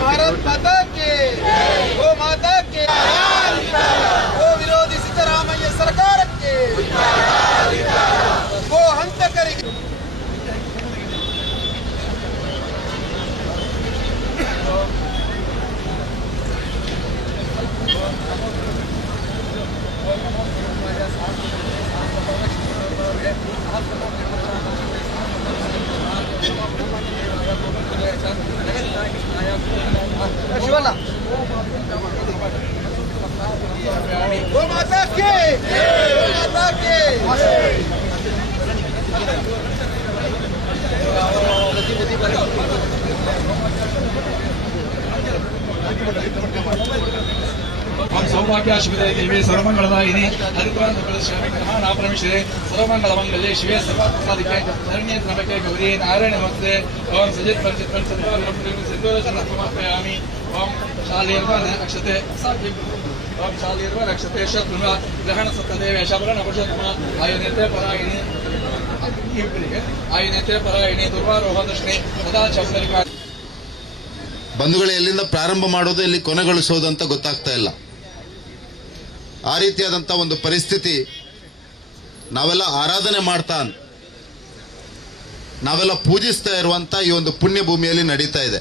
भारत माता। ಶಿವಲ್ಲ ಗೋ ಮಾತಾ ಕೆ ಗೋ ಮಾತಾ ಕೆ हम सौभाग्याश्विते देवी सर्वमंगलदायिनी हरिद्वार प्रमिश्रे सर्वमंगलमंगले शिवे सर्वात्मसादिके धरण्ये त्र्यंबके गौरी नारायण नमस्ते ओम सजित पंचित पंचित सिंधुरचन समर्पयामि ಅಕ್ಷತೆ ಬಂಧುಗಳು, ಎಲ್ಲಿಂದ ಪ್ರಾರಂಭ ಮಾಡೋದು, ಎಲ್ಲಿ ಕೊನೆಗೊಳಿಸೋದು ಅಂತ ಗೊತ್ತಾಗ್ತಾ ಇಲ್ಲ. ಆ ರೀತಿಯಾದಂಥ ಒಂದು ಪರಿಸ್ಥಿತಿ ನಾವೆಲ್ಲ ಆರಾಧನೆ ಮಾಡ್ತಾ ನಾವೆಲ್ಲ ಪೂಜಿಸ್ತಾ ಇರುವಂತ ಈ ಒಂದು ಪುಣ್ಯ ಭೂಮಿಯಲ್ಲಿ ನಡೀತಾ ಇದೆ.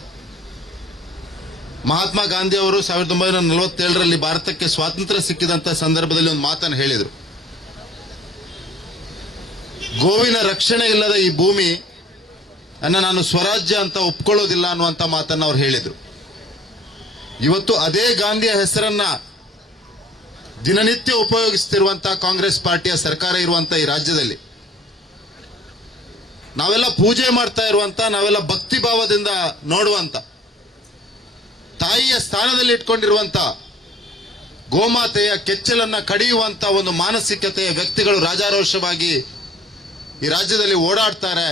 ಮಹಾತ್ಮ ಗಾಂಧಿ ಅವರು ಸಾವಿರದ ಒಂಬೈನೂರ ನಲವತ್ತೇಳರಲ್ಲಿ ಭಾರತಕ್ಕೆ ಸ್ವಾತಂತ್ರ್ಯ ಸಿಕ್ಕಿದಂತ ಸಂದರ್ಭದಲ್ಲಿ ಒಂದು ಮಾತನ್ನು ಹೇಳಿದರು. ಗೋವಿನ ರಕ್ಷಣೆ ಇಲ್ಲದ ಈ ಭೂಮಿ ಅನ್ನ ನಾನು ಸ್ವರಾಜ್ಯ ಅಂತ ಒಪ್ಕೊಳ್ಳೋದಿಲ್ಲ ಅನ್ನುವಂಥ ಮಾತನ್ನು ಅವ್ರು ಹೇಳಿದರು. ಇವತ್ತು ಅದೇ ಗಾಂಧಿಯ ಹೆಸರನ್ನ ದಿನನಿತ್ಯ ಉಪಯೋಗಿಸ್ತಿರುವಂತಹ ಕಾಂಗ್ರೆಸ್ ಪಾರ್ಟಿಯ ಸರ್ಕಾರ ಇರುವಂತ ಈ ರಾಜ್ಯದಲ್ಲಿ. ನಾವೆಲ್ಲ ಪೂಜೆ ಮಾಡ್ತಾ ಇರುವಂತ, ನಾವೆಲ್ಲ ಭಕ್ತಿ ಭಾವದಿಂದ ನೋಡುವಂತ ತಾಯಿಯ ಸ್ಥಾನದಲ್ಲಿ ಇಟ್ಕೊಂಡಿರುವಂತ ಗೋಮಾತೆಯ ಕೆಚ್ಚಲನ್ನ ಕಡಿಯುವಂತ ಒಂದು ಮಾನಸಿಕತೆಯ ವ್ಯಕ್ತಿಗಳು ರಾಜಾರೋಷವಾಗಿ ಈ ರಾಜ್ಯದಲ್ಲಿ ಓಡಾಡ್ತಾರೆ.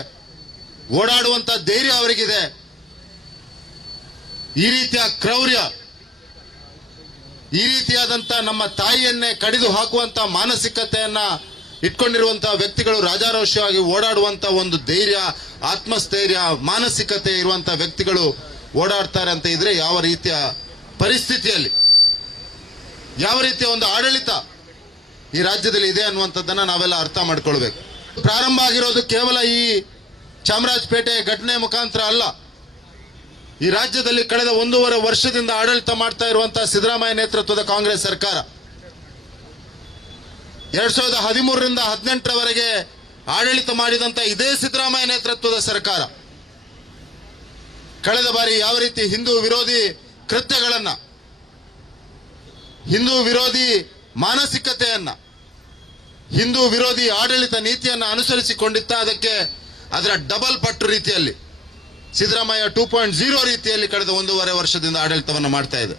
ಓಡಾಡುವಂತ ಧೈರ್ಯ ಅವರಿಗಿದೆ. ಈ ರೀತಿಯ ಕ್ರೌರ್ಯ, ಈ ರೀತಿಯಾದಂತ ನಮ್ಮ ತಾಯಿಯನ್ನೇ ಕಡಿದು ಹಾಕುವಂತ ಮಾನಸಿಕತೆಯನ್ನ ಇಟ್ಕೊಂಡಿರುವಂತಹ ವ್ಯಕ್ತಿಗಳು ರಾಜಾರೋಷವಾಗಿ ಓಡಾಡುವಂತ ಒಂದು ಧೈರ್ಯ, ಆತ್ಮಸ್ಥೈರ್ಯ, ಮಾನಸಿಕತೆ ಇರುವಂತ ವ್ಯಕ್ತಿಗಳು ಓಡಾಡ್ತಾರೆ ಅಂತ ಇದ್ರೆ ಯಾವ ರೀತಿಯ ಪರಿಸ್ಥಿತಿಯಲ್ಲಿ? ಯಾವ ರೀತಿಯ ಒಂದು ಆಡಳಿತ ಈ ರಾಜ್ಯದಲ್ಲಿ ಇದೆ ಅನ್ನುವಂಥದ್ದನ್ನು ನಾವೆಲ್ಲ ಅರ್ಥ ಮಾಡ್ಕೊಳ್ಬೇಕು. ಪ್ರಾರಂಭ ಆಗಿರೋದು ಕೇವಲ ಈ ಚಾಮರಾಜಪೇಟೆ ಘಟನೆ ಮುಖಾಂತರ ಅಲ್ಲ. ಈ ರಾಜ್ಯದಲ್ಲಿ ಕಳೆದ ಒಂದೂವರೆ ವರ್ಷದಿಂದ ಆಡಳಿತ ಮಾಡ್ತಾ ಇರುವಂತಹ ಸಿದ್ದರಾಮಯ್ಯ ನೇತೃತ್ವದ ಕಾಂಗ್ರೆಸ್ ಸರ್ಕಾರ ಎರಡ್ ಸಾವಿರದ ಹದಿಮೂರರಿಂದ ಹದಿನೆಂಟರವರೆಗೆ ಆಡಳಿತ ಮಾಡಿದಂತ ಇದೇ ಸಿದ್ದರಾಮಯ್ಯ ನೇತೃತ್ವದ ಸರ್ಕಾರ. ಕಳೆದ ಬಾರಿ ಯಾವ ರೀತಿ ಹಿಂದೂ ವಿರೋಧಿ ಕೃತ್ಯಗಳನ್ನು, ಹಿಂದೂ ವಿರೋಧಿ ಮಾನಸಿಕತೆಯನ್ನ, ಹಿಂದೂ ವಿರೋಧಿ ಆಡಳಿತ ನೀತಿಯನ್ನು ಅನುಸರಿಸಿಕೊಂಡಿತ್ತ ಅದಕ್ಕೆ ಅದರ ಡಬಲ್ ಪಟ್ಟು ರೀತಿಯಲ್ಲಿ, ಸಿದ್ದರಾಮಯ್ಯ ಟೂ ಪಾಯಿಂಟ್ ಜೀರೋ ರೀತಿಯಲ್ಲಿ ಕಳೆದ ಒಂದೂವರೆ ವರ್ಷದಿಂದ ಆಡಳಿತವನ್ನು ಮಾಡ್ತಾ ಇದೆ.